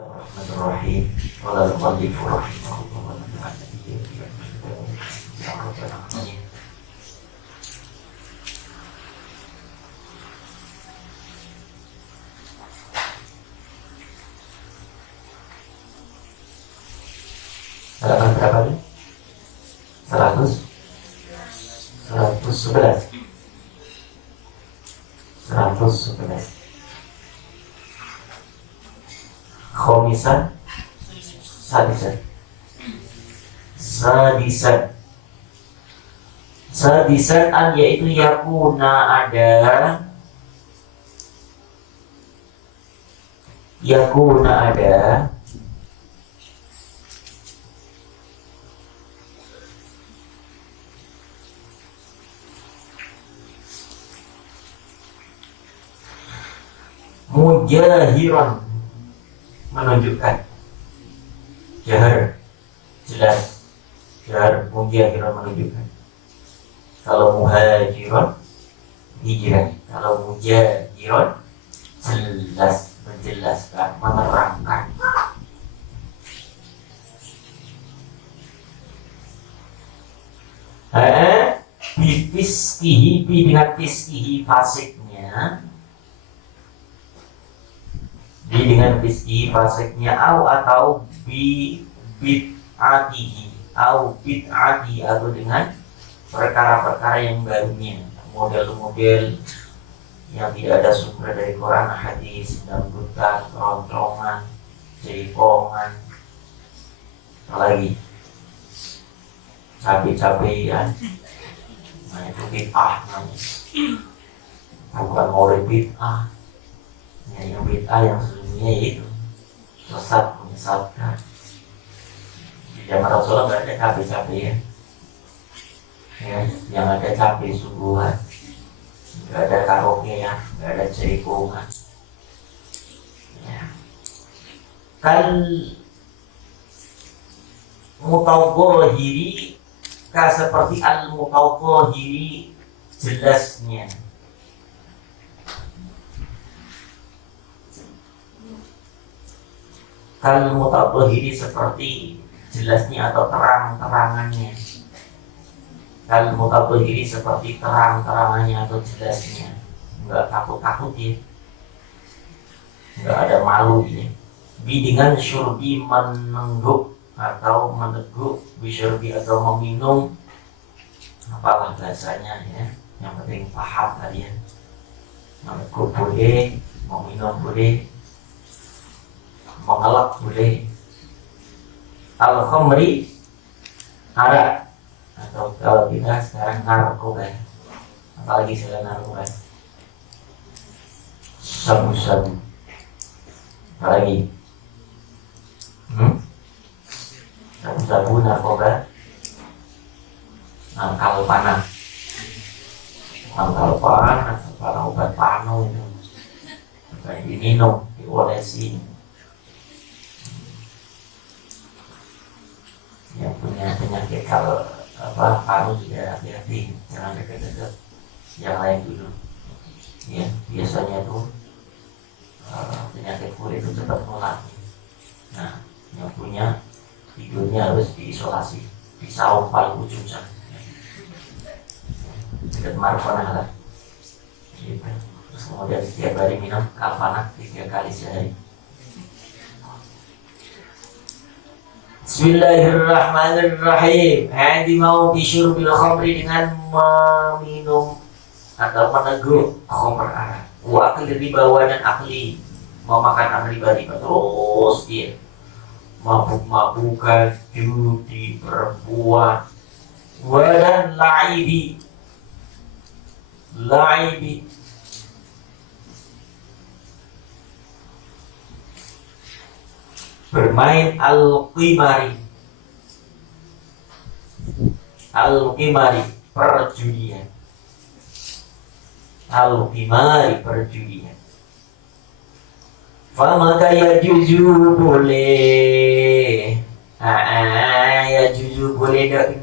Bismillahirrahmanirrahim. Qala al-mu'allif rahimahullah wa nafa'ana bihi halaman berapa nih? 111. Khomisan sadisan an, yaitu yakuna ada mujahiran, menunjukkan, jahar, jelas, jahar, mujahiran, menunjukkan. Kalau muhajiran, hijrah. Kalau mujahiran, jelas, menjelaskan, menerangkan. Bifiskihi, dengan fiskihi, fasiknya, dengan fiskihi, fasiknya, atau bid'atihi, atau dengan perkara-perkara yang barunya, model-model yang tidak ada sumber dari Quran, hadis, dangdutan, keroncongan, jaipongan, apalagi cabai-cabean, nah itu bid'ah namanya, bukan maulid bid'ah. Yang bid'ah yang sesungguhnya itu sesat, menyesatkan. Di zaman Rasulullah nggak ada cabai-cabean, ya, yang ada cabai sungguhan, nggak ada karaokean, nggak ada jaipongan. Ya. Kal mutawwahiri, seperti al-mutawwahiri, jelasnya. Kal mutawwahiri, seperti jelasnya atau terang-terangannya. Kal mutawwahiri, seperti terang-terangannya atau jelasnya. Enggak takut-takut ya, enggak ada malu ya. Dengan syurbi, menengguk atau meneguk, bisyurbi atau meminum, apalah bahasanya ya, yang penting paham kalian. Meneguk boleh, meminum boleh, mengelak boleh. Al-khamri, arak, atau kalau kita sekarang narkoba, apalagi selain narkoba, sabu-sabu, apalagi sabu-sabu, narkoba, nangkal panah, obat panu itu kayak diminum, diolesi. Yang punya penyakit kalau paru juga hati-hati, jangan dekat-dekat yang lain dulu ya. Biasanya tuh penyakit kulit itu cepat menular. Nah, yang punya tidurnya harus diisolasi di saung paling ujung sana, dekat marfana lah gitu. Terus kemudian setiap hari minum kalpanak 3 kali sehari. Bismillahirrahmanirrahim. Hadi mau bisyurbil khamri, dengan meminum atau meneguk khamr arak. Wa akli riba, dan akli, memakan riba, terus dia mabuk-mabukan, judi, perempuan, dan laibi, bermain, al-qimari, perjudian, perjudian. Maka yajuzu boleh, yajuzu boleh dok.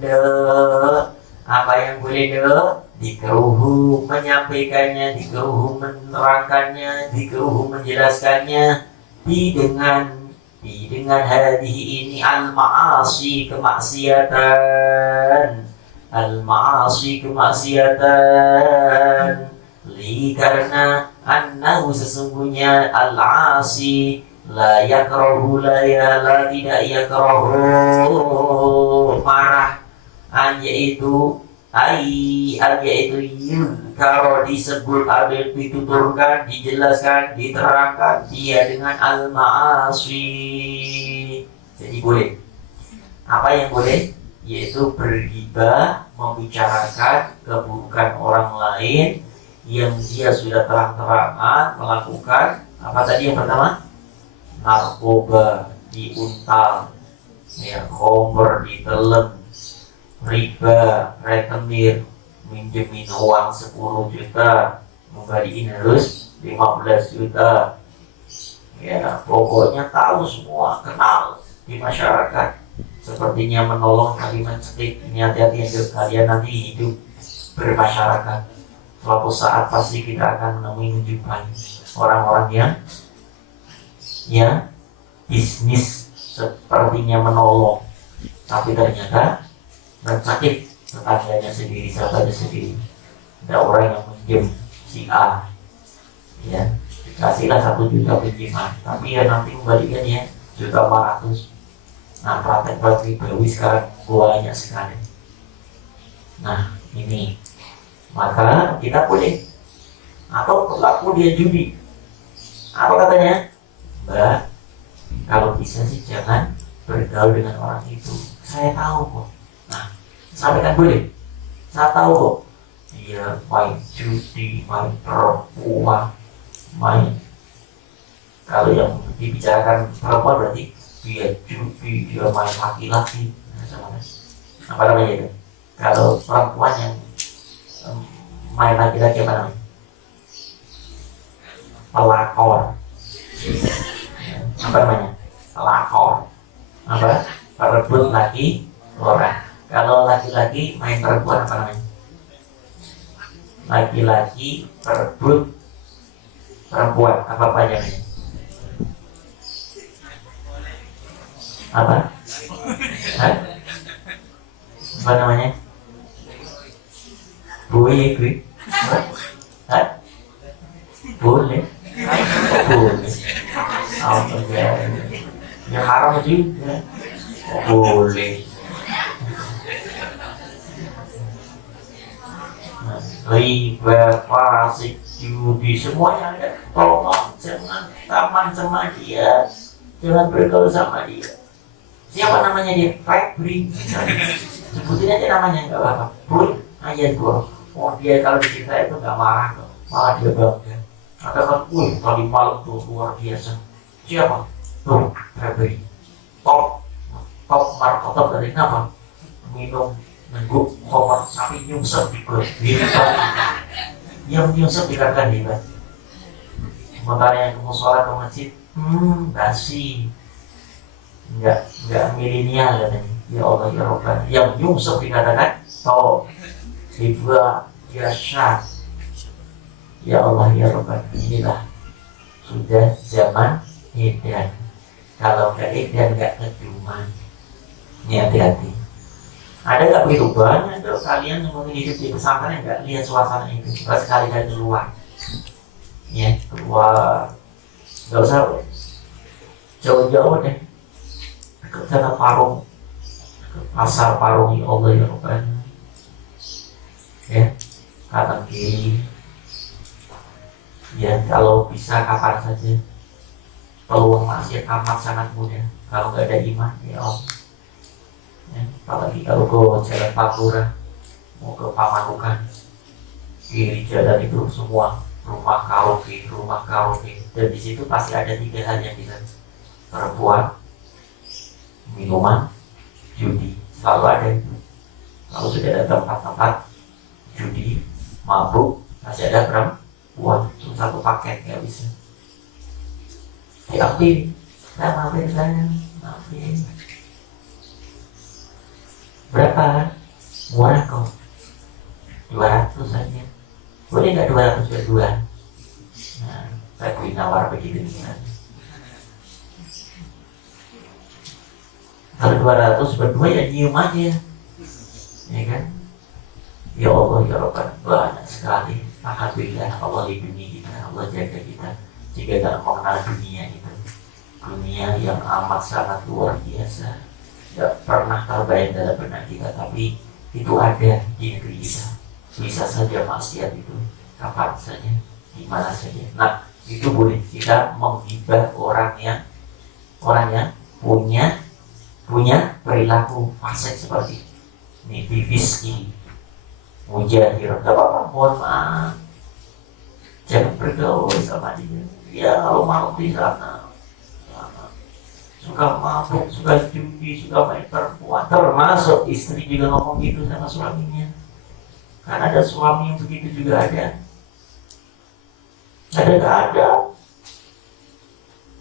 Apa yang boleh dok? Dikeruhu menyampaikannya, dikeruhu menerangkannya, dikeruhu menjelaskannya, dengan dengan hadhihi ini al-ma'asi kemaksiatan, al-ma'asi kemaksiatan, karena annahu sesungguhnya al-asi la yakrahu la tidak yakrahu marah, an yaitu yukaro disebut, ada dituturkan, dijelaskan, diterangkan dia dengan al-ma'asi. Jadi boleh. Apa yang boleh? Yaitu bergibah, membicarakan keburukan orang lain yang dia sudah terang-terangan melakukan. Apa tadi yang pertama? Narkoba diuntal, ya, khomer ditelan, riba, retenir, minjemin uang 10 juta, membalikin harus 15 juta. Ya, pokoknya tahu semua, kenal di masyarakat. Sepertinya menolong kalimat cetik. Ini hati-hati yang kalian nanti hidup bermasyarakat. Suatu saat pasti kita akan menemui menjumpai orang-orang yang bisnis sepertinya menolong, tapi ternyata mencakip tetangganya sendiri, sahabatnya sendiri. Ada orang yang minjem si A, ya, dikasihlah 1 juta pinjaman, tapi ya nanti kembalikan ya 1.400.000. Nah, praktek ribawi sekarang banyak sekali. Nah, ini maka kita boleh, atau pelaku dia judi. Apa katanya? Mbak, kalau bisa sih jangan bergaul dengan orang itu. Saya tahu kok. Nah, sampaikan boleh. Saya tahu kok. Dia main judi, main perempuan, main. Kalau yang dibicarakan perempuan berarti dia judi, dia main laki-laki. Apa namanya itu? Kalau perempuan yang main laki-laki apa namanya? Pelakor. Apa namanya? Pelakor. Apa? Perebut laki orang. Kalau laki-laki main perempuan apa namanya? Laki-laki perebut perempuan. Apa namanya? Apa? Hah? Apa namanya? Boleh, Gri? Hah? Boleh? Boleh. Oh, ya haram juga. Boleh. Riba, fasik, judi, semuanya ada. Tolong jangan taman sama dia, jangan bergaul sama dia. Siapa namanya dia? Febri. Sebutin aja namanya, nggak apa-apa. Bun, ayat gua. Oh, dia kalau diceritain itu nggak marah kok, malah dia bangga. Katakan, tadi malam tuh luar biasa. Siapa? Tuh, Febri. Top markotop dari kenapa? Minum nengguk koper sampai nyungsep di perut. Yang nyungsep dikatakan hebat. Sementara yang kamu sholat ke masjid, basi. Enggak milenial katanya. Ya Allah ya Rabbana. Yang nyungsep dikatakan top. Riba, irsyad. Ya Allah ya Rabbana. Inilah sudah zaman edan. Kalau nggak edan nggak keduman. Ini hati-hati. Ada nggak begitu banyak kalau kalian yang mau hidup di pesantren nggak lihat suasana itu. Nggak sekali dari keluar. Ya keluar. Nggak usah jauh-jauh deh. Ke sana Parung, ke pasar Parung, ya Allah ya Rabbana. Ya, kanan kiri. Ya, kalau bisa kapan saja. Peluang maksiat amat sangat mudah. Kalau nggak ada iman, ya Allah. Ya, apalagi kalau ke jalan Pantura, mau ke Pamanukan, kiri jalan itu semua rumah karaoke. Dan di situ pasti ada 3 hal yang bisa: perempuan, minuman, judi. Selalu ada itu. Kalau sudah ada tempat-tempat judi, mabuk, masih ada perempuan, itu satu paket, nggak bisa. Diambil, maafin saya, maafin. Berapa? Murah kok, 200 saja. Boleh nggak 200 berdua? Nah, saya beri nawar begitu gimana? Kalau 200 berdua ya diem aja, ya kan? Ya Allah ya Rabbana, banyak sekali. Alhamdulillah Allah lindungi kita, Allah jaga kita jika tidak mengenal dunia itu. Dunia yang amat sangat luar biasa, tidak pernah terbayang dalam benak kita, tapi itu ada di negeri kita. Bisa saja maksiat itu kapan saja, di mana saja. Nah, itu boleh kita menghibah orang yang punya perilaku fasik seperti ini, Fiski, Mujahir, gak apa-apa, mohon maaf, jangan bergaul sama dia. Ya kalau mau di sana suka mabuk, suka judi, suka main perempuan, termasuk istri juga ngomong gitu sama suaminya. Kan ada suami yang begitu juga ada. Ada.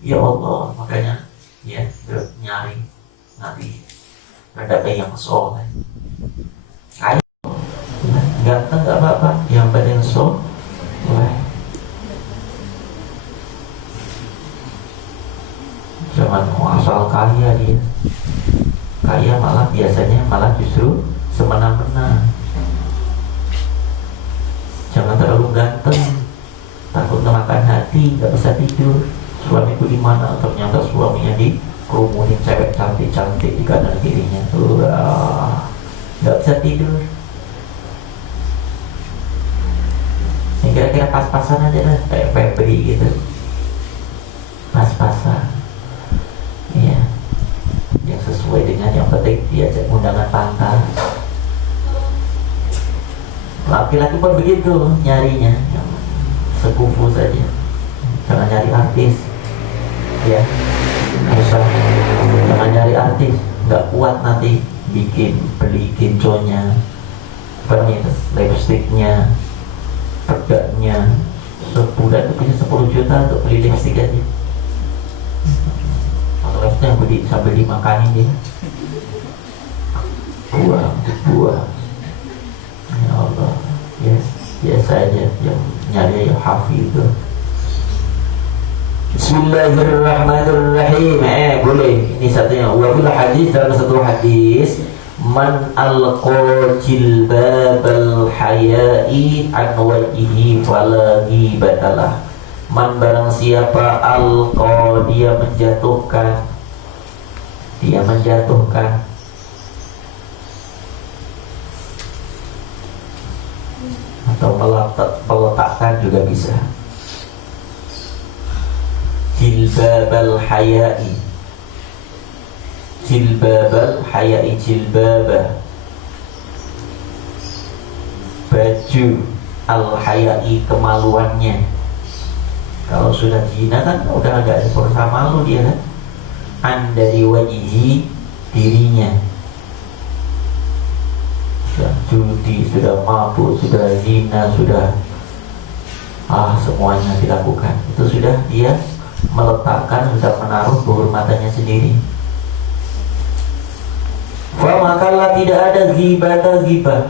Ya Allah, makanya ya nyari nanti ada yang soleh. Ayo, ganteng nggak apa-apa, yang penting soleh. Jangan asal kaya dia. Kaya biasanya justru semena-mena. Jangan terlalu ganteng, takut makan hati, nggak bisa tidur. Suamiku di mana? Ternyata suaminya di kerumunin cewek cantik-cantik di kanan kirinya. Nggak bisa tidur. Yang kira-kira pas-pasan aja lah, kayak Febri gitu. Pas-pasan. Iya, yang sesuai dengan yang penting diajak undangan pantas. Laki-laki pun begitu nyarinya, yang sekufu saja, jangan nyari artis, ya, susah. Jangan nyari artis, nggak kuat nanti beli kinconya, lipstiknya, pedaknya, sebulan itu bisa 10 juta untuk beli lipstik aja. Yang beli sambil dimakanin dia, buang. Ya Allah, ya biasa aja yang nyari yang hafiz itu. Bismillahirrahmanirrahim. Boleh ini satunya. Wa fil hadis, dalam satu hadis, man alqa jilbabal haya'i an wajhihi fala ghibatalah. Man barang siapa alqa, dia menjatuhkan atau meletakkan juga bisa. Jilbabal haya'i, jilbabah, baju al-haya'i, kemaluannya. Kalau sudah zina kan udah agak ada rasa malu dia kan. Dari wajhi, dirinya. Sudah judi, sudah mabuk, sudah zina, sudah semuanya dilakukan. Itu sudah dia meletakkan, sudah menaruh kehormatannya sendiri. Makalah tidak ada ghibah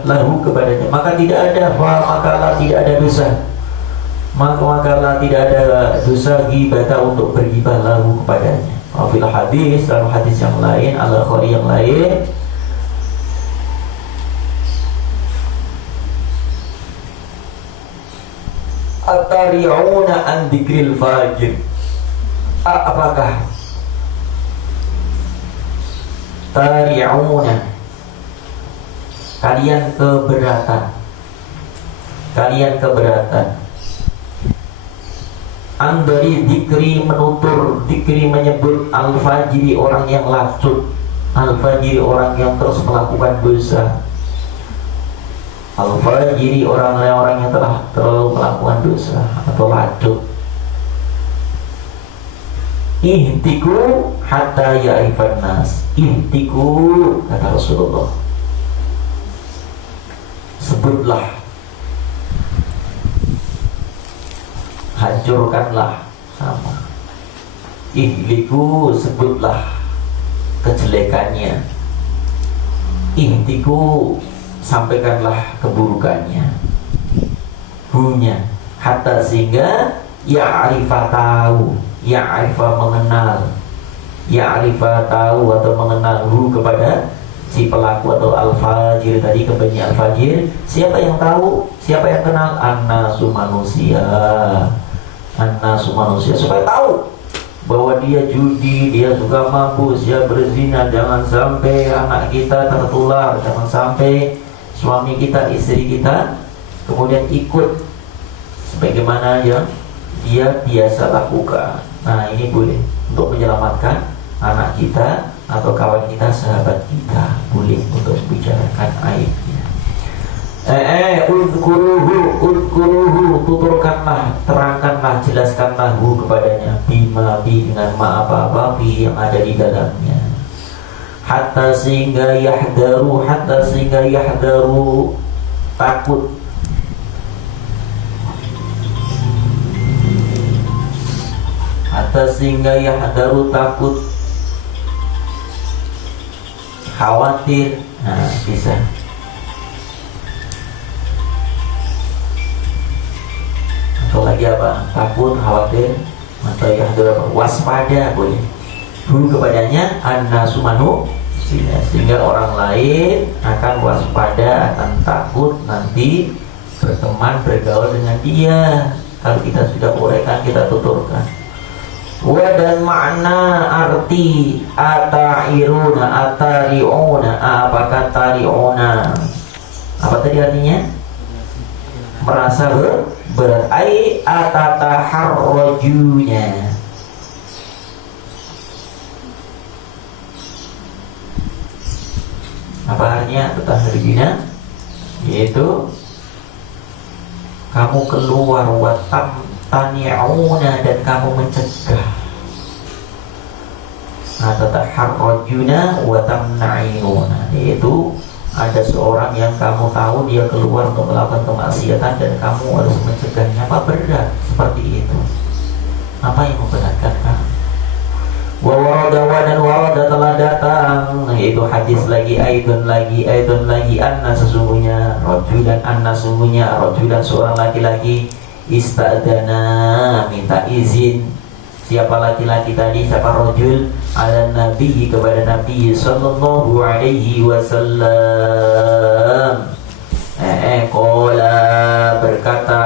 lahu kepadanya, maka tidak ada makalah tidak ada dosa. Makalah tidak ada dosa ghibah untuk berghibah lahu kepadanya. Fil hadis, dalam hadis yang lain, al-Bukhari yang lain, atari'una an dzikril fajir. Apakah tari'una, kalian keberatan andari dikri, menutur dikri, menyebut al-fajiri, orang yang lacut, al-fajiri, orang yang terus melakukan dosa, al-fajiri, orang yang telah terlalu melakukan dosa atau lacut. Ihtiku hatta ya'rifan nas, ihtiku, kata Rasulullah, sebutlah, hancurkanlah, sama ihliku, sebutlah kejelekannya, ihtiku, sampaikanlah keburukannya, hunya, hatta, sehingga ya'rifa, tahu, ya'rifa, mengenal, ya'rifa tahu atau mengenalhu kepada si pelaku atau al-fajir tadi, kebanyakan al-fajir. Siapa yang tahu, siapa yang kenal? An-nasu manusia, an-nasu manusia, supaya tahu bahwa dia judi, dia suka mabuk, dia berzina. Jangan sampai anak kita tertular, jangan sampai suami kita, istri kita kemudian ikut sebagaimana yang dia biasa lakukan. Nah, ini boleh untuk menyelamatkan anak kita atau kawan kita, sahabat kita, boleh untuk membicarakan aibnya. Udkuruhu, tuturkanlah, terangkanlah, jelaskanlah hu kepadanya, bima bi, dengan ma apa-apa bi yang ada di dalamnya. Hatta sehingga yahdaru, takut. Hatta sehingga yahdaru, takut, khawatir. Nah, bisa. Atau lagi apa? Takut, khawatir, atau yahdaru, waspada, boleh. Hu kepadanya an-nasu manusia, sehingga orang lain akan waspada, akan takut nanti berteman, bergaul dengan dia. Kalau kita sudah uraikan, kita tuturkan. Dan makna arti ata'iruna, atari'una, apakah tari'una, apa tadi artinya? Merasa berat. Ai atataharrajunya, apa artinya atataharrajunya? Yaitu kamu keluar, watam tani'una, dan kamu mencegah. Atataharrajuna wa tamna'inuna, yaitu ada seorang yang kamu tahu dia keluar untuk melakukan kemaksiatan dan kamu harus mencegahnya. Apa berat seperti itu? Apa yang memberatkan kamu? Wa dan warada telah datang, yaitu hadis lagi, aidun lagi, anna sesungguhnya rajulan, anna sesungguhnya rajulan, seorang laki-laki, ista'dana, minta izin. Siapa laki-laki tadi? Siapa rajul? Ala nabi, kepada Nabi sallallahu alaihi wasallam. Qala berkata,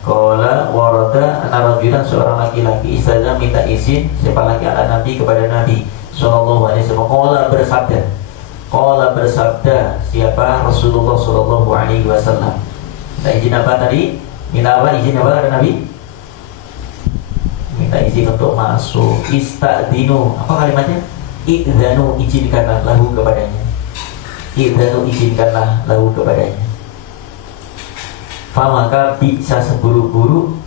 Qala warada anarajulan, seorang laki-laki, istazah, minta izin. Siapa lagi? Ala Nabi, kepada Nabi sallallahu alaihi wasallam. Qala bersabda siapa? Rasulullah sallallahu alaihi wasallam. Minta izin apa tadi? Minta apa? Izin apa kepada Nabi? Minta izin untuk masuk. Ista'dinu, apa kalimatnya? Idzanu, izinkanlah lahu kepadanya. Idzanu, izinkanlah lahu kepadanya. Maka bisa seburuk-buruk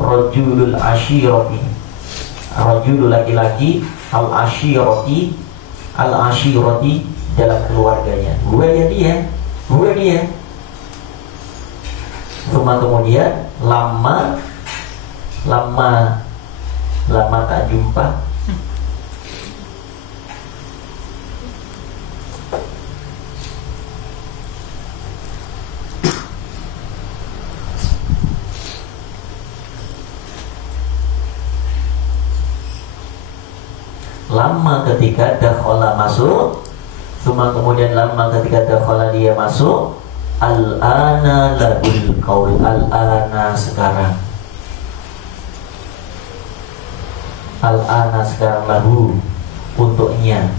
rajulul asyirati, rajulul laki-laki, al asyirati dalam keluarganya. Dia. Kemudian lama tak jumpa. Lama ketika dakhala masuk, kemudian lama ketika dakhala dia masuk, al-ana lahul qaul, al-ana sekarang, al-ana sekarang lahu untuknya.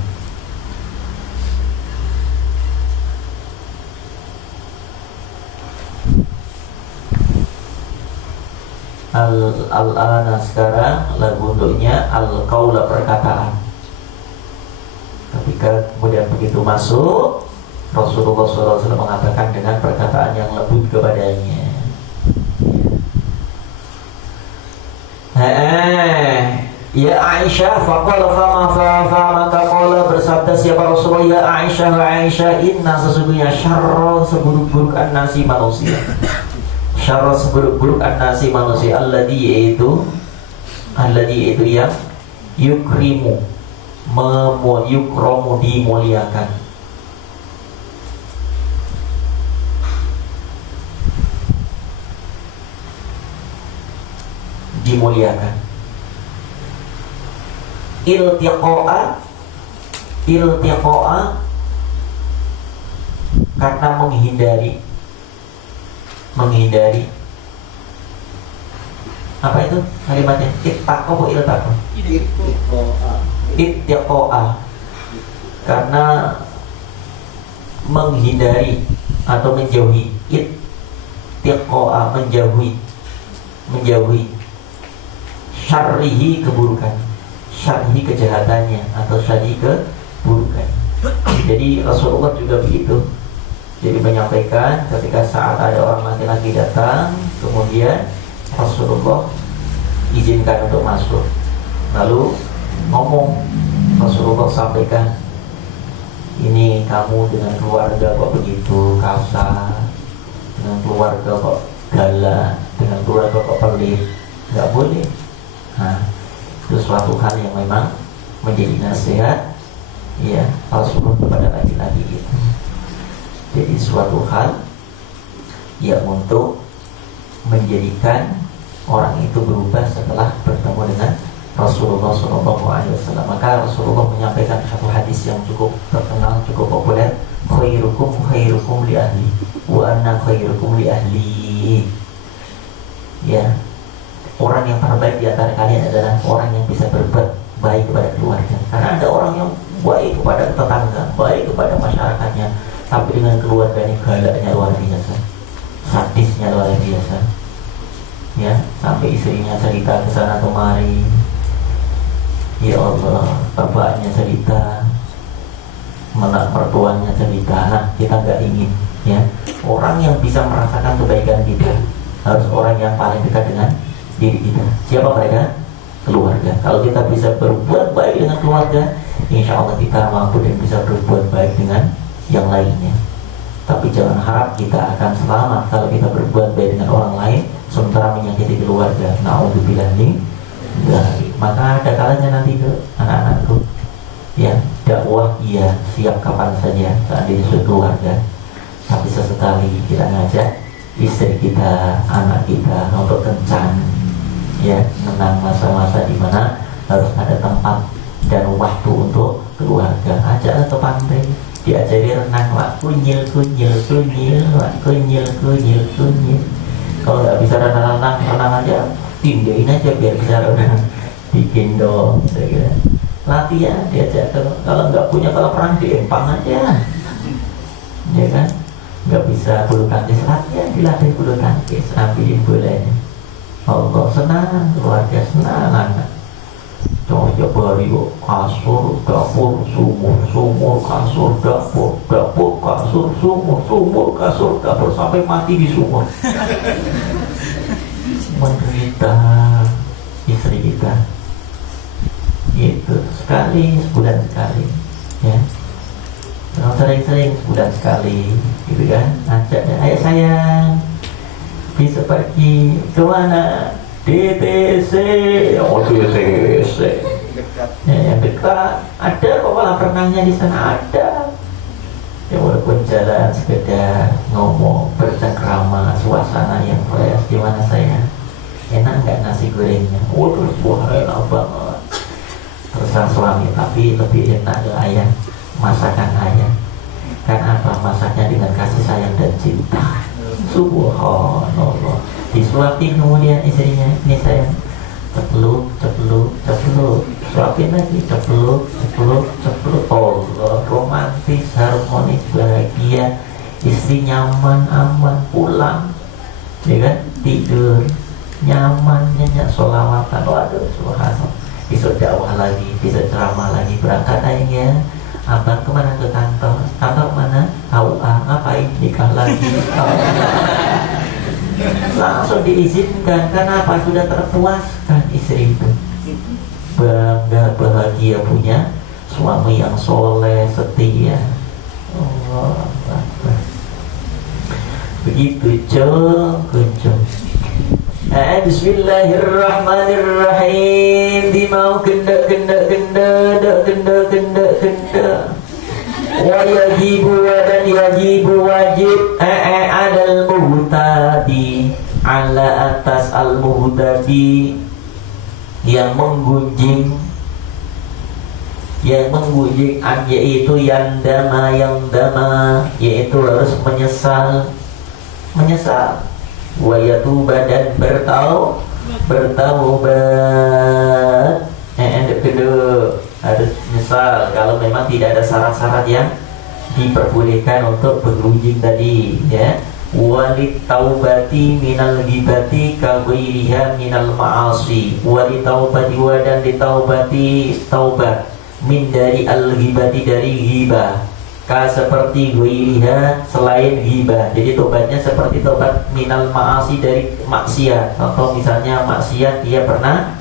Al-ana sekarang lagu untuknya, al-qaula perkataan. Ketika kemudian begitu masuk, Rasulullah SAW mengatakan dengan perkataan yang lembut kepadanya. Ya Aisyah, faqala maka qala bersabda siapa Rasulullah, ya Aisyah, inna sesungguhnya syarra, seburuk-buruk an-nasi manusia. syarra seburuk-buruk an-nasi manusia alladhi yaitu yang yukrimu yukromu dimuliakan, iltiqa'a karena menghindari apa itu kalimatnya? Ittaqo atau iltaqo? Ittiqa'a karena menghindari atau menjauhi. Ittiqa'a menjauhi syarrihi keburukan, syarrihi kejahatannya atau syarrihi keburukan. Jadi Rasulullah juga begitu. Jadi menyampaikan ketika saat ada orang laki-laki datang, kemudian Rasulullah izinkan untuk masuk. Lalu ngomong, Rasulullah sampaikan, ini kamu dengan keluarga kok begitu kasar, dengan keluarga kok galak, dengan keluarga kok pelit, nggak boleh. Nah, itu suatu hal yang memang menjadi nasihat ya Rasulullah kepada laki-laki itu. Jadi suatu hal yang untuk menjadikan orang itu berubah setelah bertemu dengan Rasulullah SAW. Maka Rasulullah menyampaikan satu hadis yang cukup terkenal, cukup populer, khairukum li ahli wa anna khairukum li ahli. Ya, orang yang terbaik di antara kalian adalah orang yang bisa berbuat baik kepada keluarga. Karena ada orang yang baik kepada tetangga, baik kepada masyarakatnya, tapi dengan keluarganya galaknya luar biasa, sadisnya luar biasa. Ya, sampai istrinya cerita ke sana kemari. Ya Allah, bapaknya cerita, mertuanya cerita. Nah, kita nggak ingin ya orang yang bisa merasakan kebaikan kita harus orang yang paling dekat dengan diri kita. Siapa mereka? Keluarga. Kalau kita bisa berbuat baik dengan keluarga, insya Allah kita mampu dan bisa berbuat baik dengan yang lainnya. Tapi jangan harap kita akan selamat kalau kita berbuat baik dengan orang lain sementara menyakiti keluarga. Na'udzubillah min dzalik. Maka ada kalanya nanti ke anak-anakku, ya dakwah iya siap kapan saja saat disuruh keluarga. Tapi sesekali kita ngajak istri kita, anak kita untuk kencan, ya menang masa-masa di mana harus ada tempat dan waktu untuk keluarga. Ajaklah ke pantai, diajari renang lah, kunyil. Kalau nggak bisa renang aja, tindain aja biar bisa renang, digendong, latihan diajak. Kalau nggak punya kolam renang diempang aja, ya kan? Nggak bisa bulu tangkis, latihan dilatih bulu tangkis, ambilin bolanya. Allah senang, keluarga senang, anak. Coba yuk kasur, dapur, sumur, kasur, dapur, kasur, sumur, kasur, dapur sampai mati di sumur. Menderita istri kita. Itu sekali, sebulan sekali, ya. Kalau sering-sering sebulan sekali, gitu kan? Ajak, ayo sayang, bisa pergi kemana? DTC, DTC, ya, yang dekat. Ada kok kolam renangnya di sana, ada. Ya walaupun jalan sekedar ngomong, bercengkrama, suasana yang fresh. Gimana saya? Enak nggak nasi gorengnya? Waduh, wah enak banget. Terus suami, tapi lebih enak ayah, masakan ayah. Karena apa? Masaknya dengan kasih sayang dan cinta. Subhanallah. Disuapin kemudian istrinya, ini sayang, cepluk, suapin lagi, cepluk. Allah, romantis, harmonis, bahagia, istri nyaman, aman, pulang, ya kan, tidur nyaman, nyanyi sholawatan. Waduh, subhanallah. Besok dakwah lagi, besok ceramah lagi, berangkat aja. Abang kemana? Ke kantor mana? Tahu ngapain? Nikah lagi. Langsung diizinkan. Karena apa? Sudah terpuaskan istri itu. Bangga, bahagia punya suami yang soleh, setia. Allah. begitu kuncung. Bismillahirrahmanirrahim. Di mau kenda wa yajibu dan yajibu wajib adal muhtadi ala atas al muhtadi yang menggunjing yaitu yang dama yaitu harus menyesal wa yatuba dan bertaubat harus menyesal kalau memang tidak ada syarat-syarat yang diperbolehkan untuk bergunjing tadi ya. Walit taubati minal ghibati ka ghairiha minal ma'asi. Walit taubati wa dan ditaubati taubat min dari al ghibati dari ghibah ka seperti ghairiha selain ghibah. Jadi tobatnya seperti tobat minal ma'asi dari maksiat. Contoh misalnya maksiat dia pernah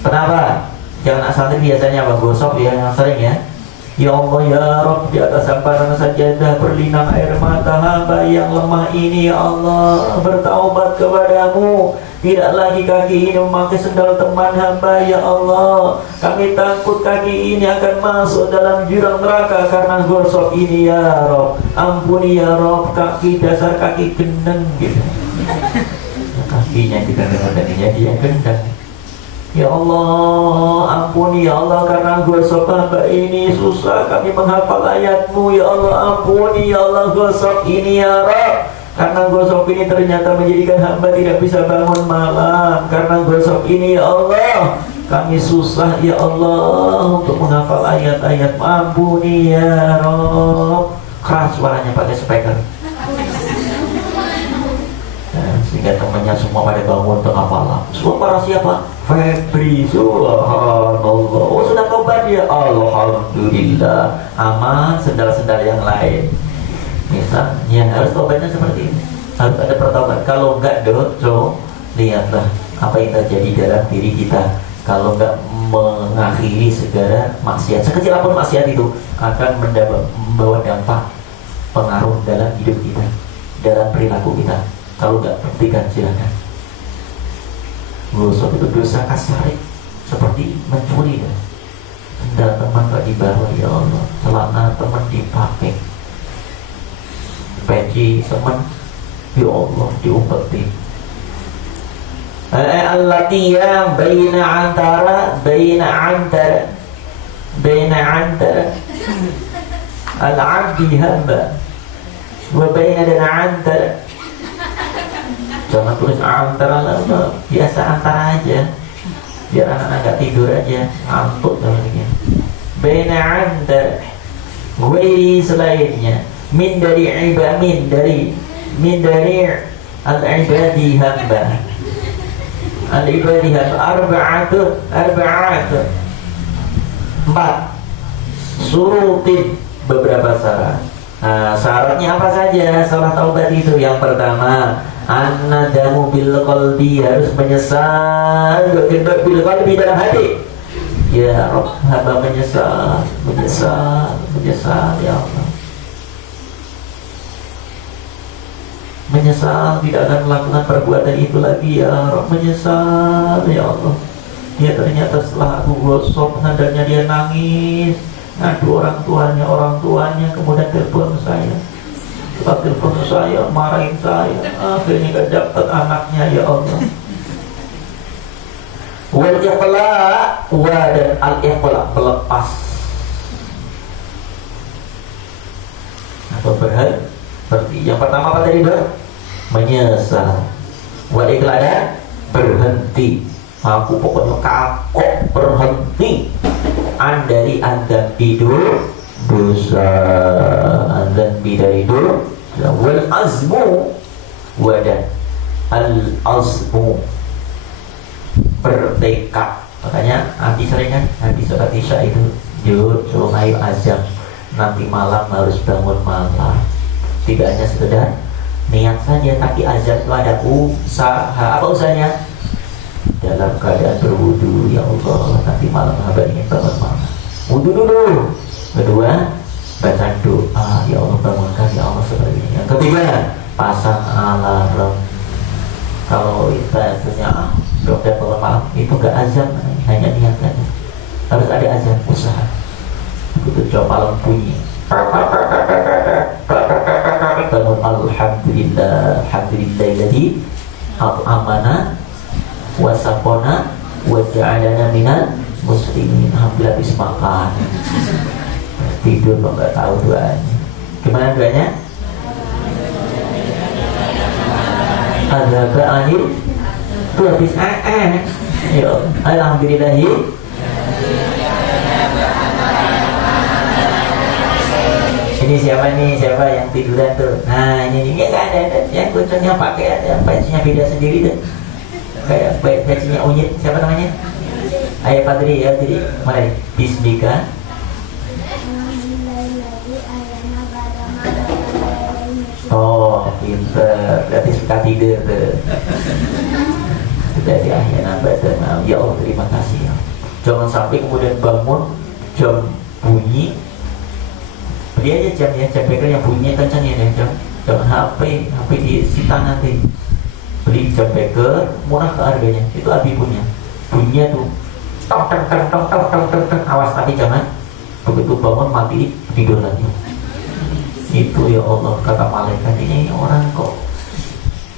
apa? Jangan asal biasanya apa gosok ya yang sering ya. Ya Allah ya Rabb, di atas hamparan sajadah berlinang air mata hamba yang lemah ini ya Allah, bertaubat kepadamu. Tidak lagi kaki ini memakai sendal teman hamba ya Allah. Kami takut kaki ini akan masuk dalam jurang neraka karena gosok ini ya Rabb. Ampuni ya Rabb, kaki dasar kaki gendeng gitu. Kakinya kita kakinya dia gendeng. Ya Allah, ampuni ya Allah karena gosok hamba ini susah kami menghafal ayat-Mu ya Allah. Ampuni ya Allah gosok ini ya Rabb. Karena gosok ini ternyata menjadikan hamba tidak bisa bangun malam. Karena gosok ini ya Allah kami susah ya Allah untuk menghafal ayat-ayat. Ampuni ya Rabb. Keras suaranya pakai speaker. Sehingga temannya semua pada bangun tengah malam. Semua para siapa? Febri, subhanallah. Oh sudah tobat ya, alhamdulillah. Aman sendal-sendal yang lain. Misalnya harus tobatnya seperti ini. Harus ada pertaubat. Kalau enggak lihatlah apa yang terjadi dalam diri kita. Kalau enggak mengakhiri segala maksiat, sekecil apapun maksiat itu akan membawa dampak pengaruh dalam hidup kita, dalam perilaku kita. Kalau enggak, buktikan silakan. Gosok itu dosa kasarik, seperti mencuri ya. Sendal teman gak dibawa ya Allah, celana teman dipakai, peci teman ya Allah diumpetin. Allati yang baina antara al-abdi hamba wa baina dan antara. Jangan tulis antara lah, biasa antara aja, biar anak-anak gak tidur aja, ngantuk namanya. Baina anta, ghairi selainnya, min dari al-ibadi hamba, al-ibadi hamba, arba'atun, 4 surutin, beberapa syarat. Nah, syaratnya apa saja setelah taubat itu? Yang pertama, an-nadamu bil qalbi, harus menyesal bil qalbi, dalam hati. Ya Rabb, hamba menyesal ya Allah. Menyesal tidak akan melakukan perbuatan itu lagi ya Rabb. Menyesal ya Allah. Dia ternyata setelah aku gosok sandalnya dia nangis, ngadu orang tuanya, kemudian telepon saya. Setelah telepon saya, marahin saya, akhirnya gak dapat anaknya ya Allah. Wal iqla, wa dan al iqla, melepas atau berhenti. Yang pertama apa tadi menyesal. Wal iqla dan berhenti. Aku pokoknya kapok, berhenti dari anda tidur dosa, anda dari dulu. Wal azmu, wadah al azmu, bertekad. Makanya anti sering kan habis sholat isya itu suruh ayo azam, nanti malam harus bangun malam. Tidak hanya sekedar niat saja, tapi azam itu ada usaha. Apa usahanya? Dalam keadaan berwudu, ya Allah nanti malam hamba ingin bangun malam, wudu dulu. Kedua, baca doa, ya Allah bangunkan ya Allah seperti ini. Yang ketiga, Ketiga, pasang alarm. Kalau kita punya dokter bangun malam itu nggak azan, hanya niatkan. Harus ada azan, usaha. Begitu jam malam bunyi, bangun, alhamdulillah, alhamdulillahilladzi at'amana wa saqana wa ja'alana minal muslimin. Alhamdulillah habis makan. Tidur kok nggak tahu doanya. Gimana doanya? Azaba anil itu habis ya alhamdulillahi. Ini siapa nih, siapa yang tiduran tuh? Nah ini ada yang kucingnya pakai ada bajunya beda sendiri tuh, kayak bajunya unyit. Siapa namanya? Ayah Padri, ya jadi mulai bismika. Oh, pinter. Berarti suka tidur tuh. Dari ahyana badana. Ya Allah, terima kasih ya. Jangan sampai kemudian bangun jam bunyi. Beli aja jam ya, jam beker yang bunyinya kencang ya, jam. Jangan HP disita nanti. Beli jam beker, murah ke harganya. Itu Abi punya. Bunyinya tuh tong tong tong tong tong tong tong tong. Awas tapi jangan begitu bangun mati tidur lagi. Itu ya Allah, kata malaikat, ini orang kok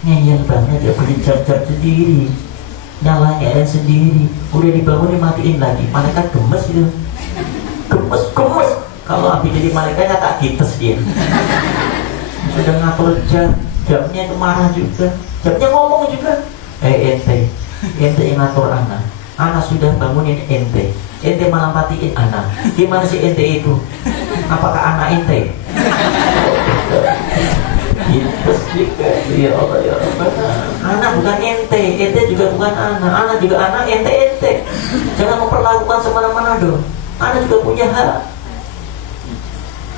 ngeyel banget ya, beli jam-jam sendiri, nyalanya sendiri, udah dibangun dimatiin lagi. Malaikat gemes itu, gemes. Kalau Abi jadi malaikatnya tak gites dia. Sudah ngatur jamnya itu marah juga, jamnya ngomong juga. Ente yang ngatur anak sudah bangunin ente malah matiin anak. Gimana sih ente itu? Apakah anak ente? Ya Allah, ya Allah. Anak bukan ente juga bukan anak juga anak, ente. Jangan memperlakukan semena-mena dong. Anak juga punya hak.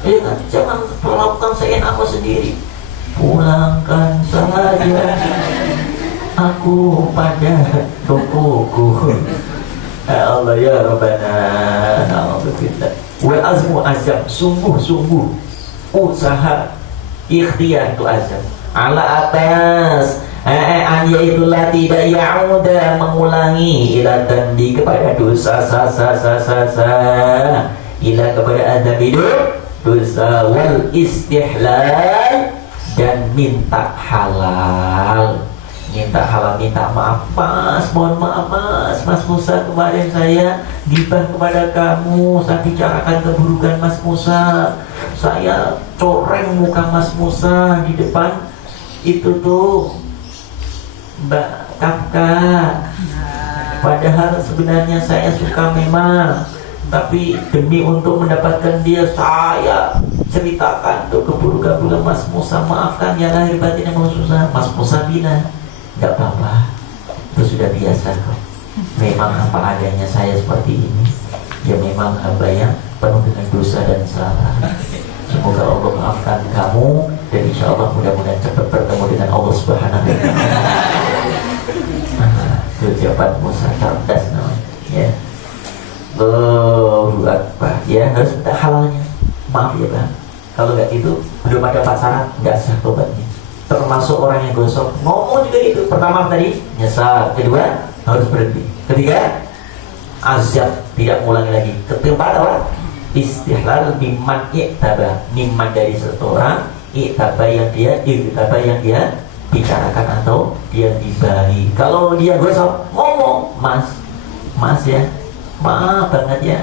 Ya kan? Jangan perlakukan seenakmu sendiri. Pulangkan saja aku pada tokoku. Ya Allah ya Rabbana. Alhamdulillah. Wal azmu azam, sungguh usaha, ikhtiar itu azam. Ala atas aniyaitulah tidak yauda mengulangi ila tandi kepada dosa ila kepada azab hidup dosa wal istihlal dan minta halal. Minta maaf mas, mohon maaf mas Musa, kemarin saya gibah kepada kamu, saya bicarakan keburukan mas Musa, saya coreng muka mas Musa di depan itu tuh Mbak Kafka, padahal sebenarnya saya suka memang, tapi demi untuk mendapatkan dia saya ceritakan tuh keburukan mas Musa, maafkan ya lahir batin yang susah. Mas Musa bilang gak apa-apa, itu sudah biasa kok. Memang apa adanya saya seperti ini. Ya memang hamba yang penuh dengan dosa dan salah. Semoga Allah maafkan kamu, dan insya Allah mudah-mudahan cepat bertemu dengan Allah Subhanahu wa Ta'ala. Itu jawaban Musa, cerdas namanya. Ya, Allahu Akbar. Ya harus minta halalnya. Maaf ya bang, kalau nggak itu belum ada pacaran nggak sah tobatnya. Termasuk orang yang gosok ngomong juga itu. Pertama tadi nyesal, kedua harus berhenti, ketiga azab, tidak mengulangi lagi. Keempat apa? Istihlal mimman i'taba, mimman dari seseorang i'taba yang dia bicarakan atau dia dibahi. Kalau dia gosok ngomong mas ya, maaf banget ya,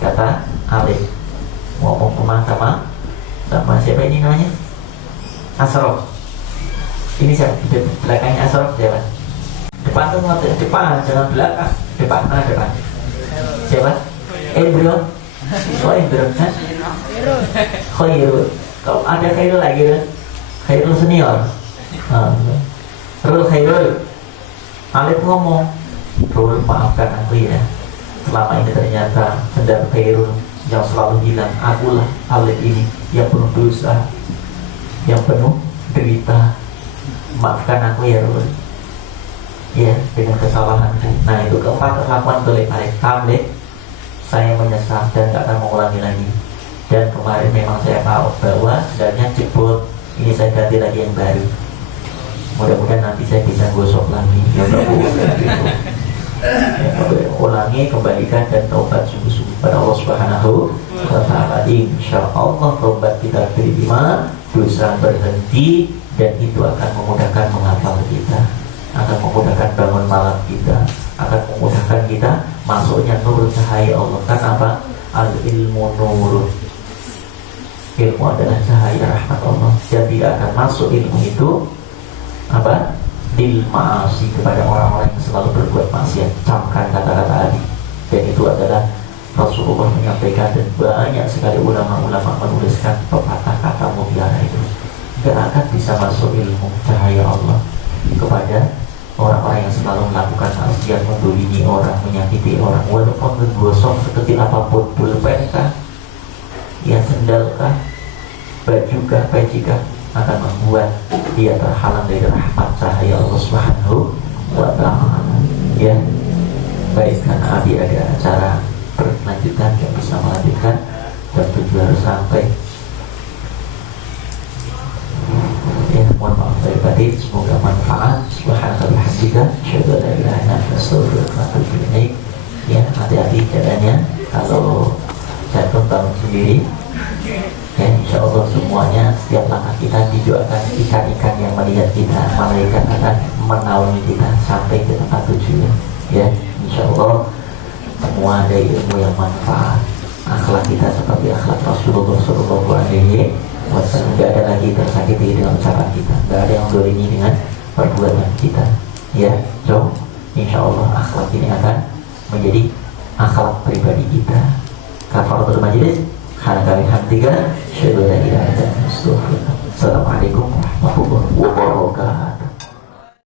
kata Alif ngomong sama siapa ini namanya? Asrof. Ini siapa? Belakangnya Asrof siapa? Depan tuh ngotot, depan, jangan belakang. Depan. Siapa? Indro. Oh Indro, kan? Khairul. Kalau ada Khairul lagi kan? Khairul senior. Khairul. Alif ngomong, Rul maafkan aku ya. Selama ini ternyata sedang Khairul yang selalu bilang, akulah Alif ini yang penuh dosa, yang penuh derita. Maafkan aku ya Rul, ya dengan kesalahanku. Nah itu keempat perlakuan boleh tarik tablet. Saya menyesal dan gak akan mengulangi lagi. Dan kemarin memang saya tahu bahwa sebenarnya jebol Ini saya ganti lagi yang baru. Mudah-mudahan nanti saya bisa gosok lagi. Ya ulangi, kembalikan dan taubat sungguh-sungguh pada Allah Subhanahu wa Ta'ala. Insya Allah taubat kita terima, dosa berhenti, dan itu akan memudahkan menghafal kita, akan memudahkan bangun malam kita, akan memudahkan kita masuknya nur cahaya Allah. Kan apa? Al ilmu nurun. Ilmu adalah cahaya rahmat Allah, dan tidak akan masuk ilmu itu apa? Bil ma'asi, kepada orang-orang yang selalu berbuat maksiat. Camkan kata-kata tadi, dan itu adalah Rasulullah menyampaikan, dan banyak sekali ulama-ulama menuliskan pepatah kata mutiara itu. Gak akan bisa masuk ilmu cahaya Allah kepada orang-orang yang selalu melakukan maksiat, mendolimi orang, menyakiti orang, walaupun ngegosok sekecil apapun, pulpen kah, ya sendal kah, baju kah, peci kah, akan membuat dia terhalang dari rahmat cahaya Allah Subhanahu wa Ta'ala. Ya, baik, karena Abi ada acara berlanjutan, yang bisa melanjutkan, dan tujuan harus sampai. Ya, mohon maaf dari batin, semoga manfaat. Subhanallah bihamdika, asyhadu an la ilaha illa anta, astaghfiruka wa atubu ilaik. Ya, hati-hati jadinya kalau jatuh bangun sendiri. Ya, insya Allah semuanya, setiap langkah kita didoakan ikan-ikan yang melihat kita, malaikat akan menaungi kita sampai ke tempat tujuan. Ya, insya Allah semua ada ilmu yang manfaat. Akhlak kita seperti akhlak Rasulullah Sallallahu Alaihi Wasallam. Tidak ada lagi tersakiti dengan ucapan kita, tidak ada yang dolimi dengan perbuatan kita. Ya, so insya Allah akhlak ini akan menjadi akhlak pribadi kita. Kafaratul majlis. Kami hamdika, syukur dan ilaha dan astaghfirullah. Assalamualaikum warahmatullahi wabarakatuh.